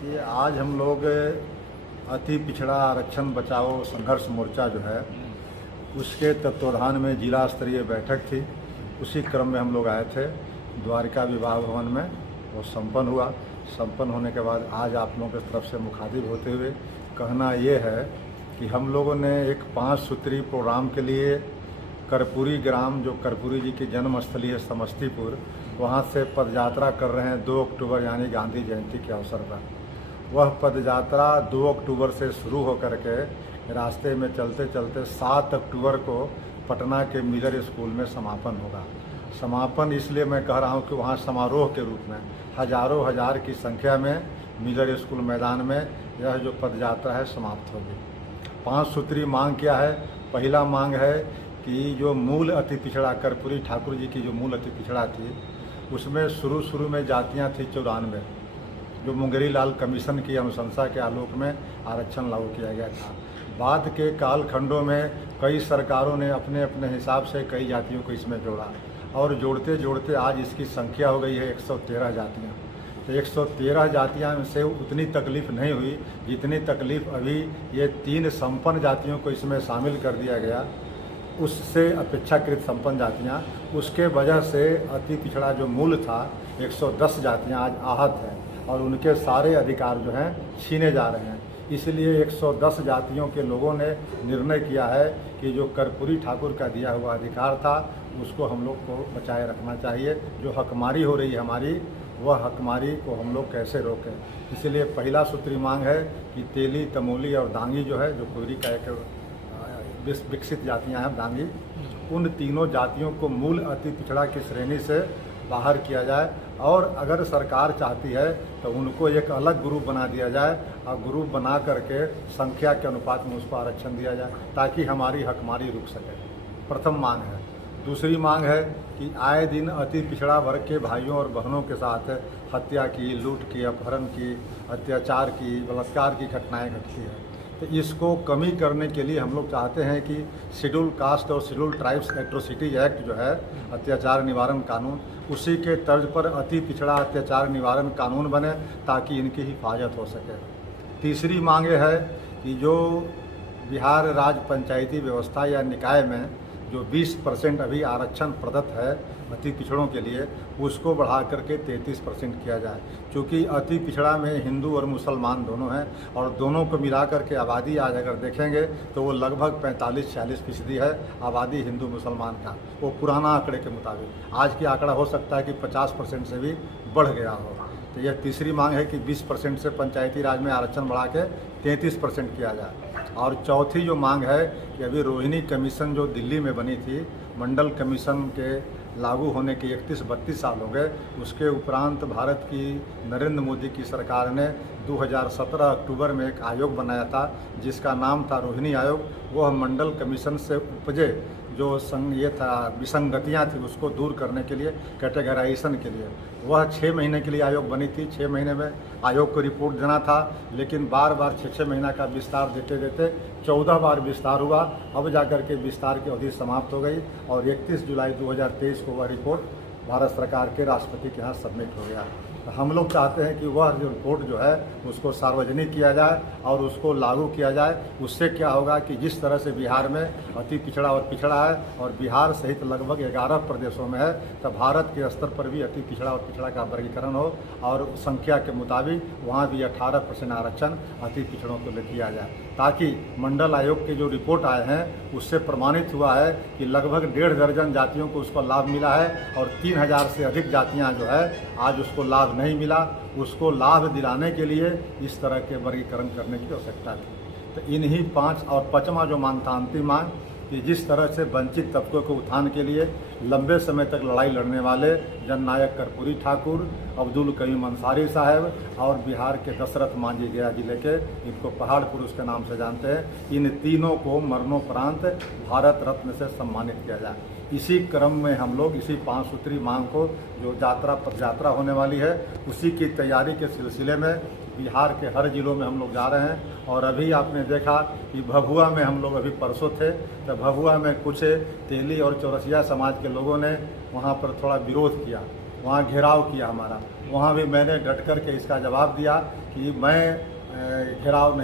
कि आज हम लोग अति पिछड़ा आरक्षण बचाओ संघर्ष मोर्चा जो है उसके तत्वाधान में जिला स्तरीय बैठक थी। उसी क्रम में हम लोग आए थे द्वारिका विवाह भवन में। वो संपन्न हुआ। संपन्न होने के बाद आज आप लोगों की तरफ से मुखातिब होते हुए कहना ये है कि हम लोगों ने एक 5 सूत्री प्रोग्राम के लिए कर्पूरी ग्राम, जो कर्पूरी जी की जन्मस्थली है समस्तीपुर, वहाँ से पदयात्रा कर रहे हैं 2 अक्टूबर यानी गांधी जयंती के अवसर पर। वह पदयात्रा 2 अक्टूबर से शुरू होकर के रास्ते में चलते चलते 7 अक्टूबर को पटना के मिलर स्कूल में समापन होगा। समापन इसलिए मैं कह रहा हूँ कि वहाँ समारोह के रूप में हजारों हजार की संख्या में मिलर स्कूल मैदान में यह जो पदयात्रा है समाप्त होगी। 5 सूत्री मांग क्या है? पहला मांग है कि जो मूल अति पिछड़ा कर्पूरी ठाकुर जी की जो मूल अति पिछड़ा थी उसमें शुरू में जातियाँ थी 94, जो मुंगेरी लाल कमीशन की अनुशंसा के आलोक में आरक्षण लागू किया गया था। बाद के कालखंडों में कई सरकारों ने अपने अपने हिसाब से कई जातियों को इसमें जोड़ा और जोड़ते जोड़ते आज इसकी संख्या हो गई है 113 जातियाँ। तो 113 जातियाँ से उतनी तकलीफ़ नहीं हुई जितनी तकलीफ़ अभी ये 3 संपन्न जातियों को इसमें शामिल कर दिया गया, उससे अपेक्षाकृत संपन्न जातियाँ, उसके वजह से अति पिछड़ा जो मूल था 110 जातियाँ आज आहत हैं और उनके सारे अधिकार जो हैं छीने जा रहे हैं। इसलिए 110 जातियों के लोगों ने निर्णय किया है कि जो कर्पूरी ठाकुर का दिया हुआ अधिकार था उसको हम लोग को बचाए रखना चाहिए। जो हकमारी हो रही है हमारी, वह हकमारी को हम लोग कैसे रोकें। इसलिए पहला सूत्री मांग है कि तेली, तमोली और दांगी जो है, जो कोयरी का एक विकसित जातियां हैं दांगी, उन तीनों जातियों को मूल अति पिछड़ा की श्रेणी से बाहर किया जाए और अगर सरकार चाहती है तो उनको एक अलग ग्रुप बना दिया जाए और ग्रुप बना करके संख्या के अनुपात में उसको आरक्षण दिया जाए ताकि हमारी हकमारी रुक सके। प्रथम मांग है। दूसरी मांग है कि आए दिन अति पिछड़ा वर्ग के भाइयों और बहनों के साथ हत्या की, लूट की, अपहरण की, अत्याचार की, बलात्कार की घटनाएं घटती हैं। तो इसको कमी करने के लिए हम लोग चाहते हैं कि शेड्यूल कास्ट और शेड्यूल ट्राइब्स एट्रोसिटीज एक्ट जो है अत्याचार निवारण कानून, उसी के तर्ज पर अति पिछड़ा अत्याचार निवारण कानून बने ताकि इनकी हिफाजत हो सके। तीसरी मांग है कि जो बिहार राज्य पंचायती व्यवस्था या निकाय में जो 20% अभी आरक्षण प्रदत्त है अति पिछड़ों के लिए, उसको बढ़ा करके 33% किया जाए। क्योंकि अति पिछड़ा में हिंदू और मुसलमान दोनों हैं और दोनों को मिला करके आबादी आज अगर देखेंगे तो वो लगभग 45-46% है आबादी हिंदू मुसलमान का, वो पुराना आंकड़े के मुताबिक। आज की आंकड़ा हो सकता है कि 50% से भी बढ़ गया हो। तो यह तीसरी मांग है कि 20% से पंचायती राज में आरक्षण बढ़ा के 33% किया जाए। और चौथी जो मांग है कि अभी रोहिणी कमीशन जो दिल्ली में बनी थी, मंडल कमीशन के लागू होने के 31-32 साल हो गए। उसके उपरांत भारत की नरेंद्र मोदी की सरकार ने 2017 अक्टूबर में एक आयोग बनाया था जिसका नाम था रोहिणी आयोग। वह मंडल कमीशन से उपजे जो ये था विसंगतियाँ थी उसको दूर करने के लिए, कैटेगराइजेशन के लिए, वह 6 महीने के लिए आयोग बनी थी। 6 महीने में आयोग को रिपोर्ट देना था, लेकिन बार बार 6 महीना का विस्तार देते देते 14 बार विस्तार हुआ। अब जाकर के विस्तार की अवधि समाप्त हो गई और 31 जुलाई 2023 को वह रिपोर्ट भारत सरकार के राष्ट्रपति के यहाँ सबमिट हो गया। हम लोग चाहते हैं कि वह जो रिपोर्ट जो है उसको सार्वजनिक किया जाए और उसको लागू किया जाए। उससे क्या होगा कि जिस तरह से बिहार में अति पिछड़ा और पिछड़ा है और बिहार सहित लगभग 11 प्रदेशों में है, तो भारत के स्तर पर भी अति पिछड़ा और पिछड़ा का वर्गीकरण हो और संख्या के मुताबिक वहाँ भी 18% आरक्षण अति पिछड़ों को ले दिया जाए, ताकि मंडल आयोग के जो रिपोर्ट आए हैं उससे प्रमाणित हुआ है कि लगभग 1.5 दर्जन जातियों को उसका लाभ मिला है और 3000 से अधिक जातियाँ जो है आज उसको लाभ नहीं मिला। उसको लाभ दिलाने के लिए इस तरह के वर्गीकरण करने की आवश्यकता थी। तो इन्हीं 5 और 5वां जो मांग था, अंतिम मांग, कि जिस तरह से वंचित तबकों के उत्थान के लिए लंबे समय तक लड़ाई लड़ने वाले जननायक कर्पूरी ठाकुर, अब्दुल करीम अंसारी साहब और बिहार के दशरथ मांझी गया जिले के, इनको पहाड़ पुरुष के नाम से जानते हैं, इन तीनों को मरणोपरांत भारत रत्न से सम्मानित किया जाए। इसी क्रम में हम लोग इसी 5 सूत्री मांग को जो पदयात्रा होने वाली है उसी की तैयारी के सिलसिले में बिहार के हर जिलों में हम लोग जा रहे हैं। और अभी आपने देखा कि भभुआ में हम लोग अभी परसों थे, तो भभुआ में कुछ तेली और चौरसिया समाज के लोगों ने वहाँ पर थोड़ा विरोध किया वहाँ घेराव किया हमारा। वहाँ भी मैंने डट कर के इसका जवाब दिया कि मैं घेराव नहीं